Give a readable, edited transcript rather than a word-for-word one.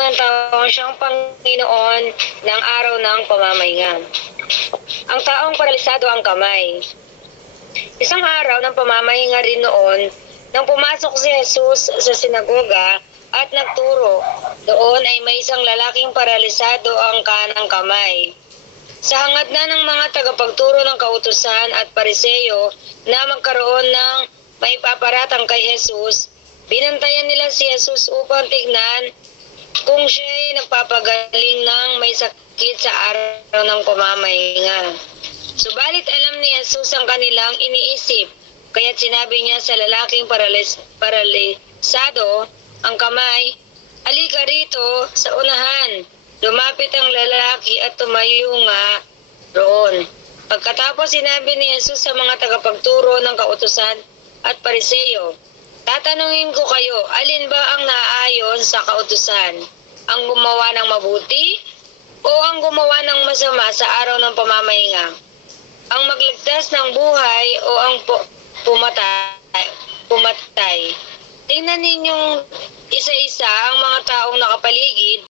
unang taong siyang Panginoon ng araw ng pamamahinga. Ang taong paralisado ang kamay. Isang araw ng pamamahinga rin noon, nang pumasok si Jesus sa sinagoga at nagturo, doon ay may isang lalaking paralisado ang kanang kamay. Sa hangad na ng mga tagapagturo ng kautusan at pariseyo na magkaroon ng maipaparatang kay Jesus, binantayan nila si Jesus upang tignan kung siya'y nagpapagaling ng may sakit sa araw ng pamamahinga. Subalit alam ni Jesus ang kanilang iniisip, kaya't sinabi niya sa lalaking paralisado ang kamay, "Halika rito sa unahan." Lumapit ang lalaki at tumayo nga roon. Pagkatapos sinabi ni Jesus sa mga tagapagturo ng kautusan at pariseyo, "Tatanungin ko kayo, alin ba ang naaayon sa kautusan? Ang gumawa ng mabuti o ang gumawa ng masama sa araw ng pamamahinga? Ang magligtas ng buhay o ang pumatay?" Tingnan ninyong isa-isa ang mga taong nakapaligid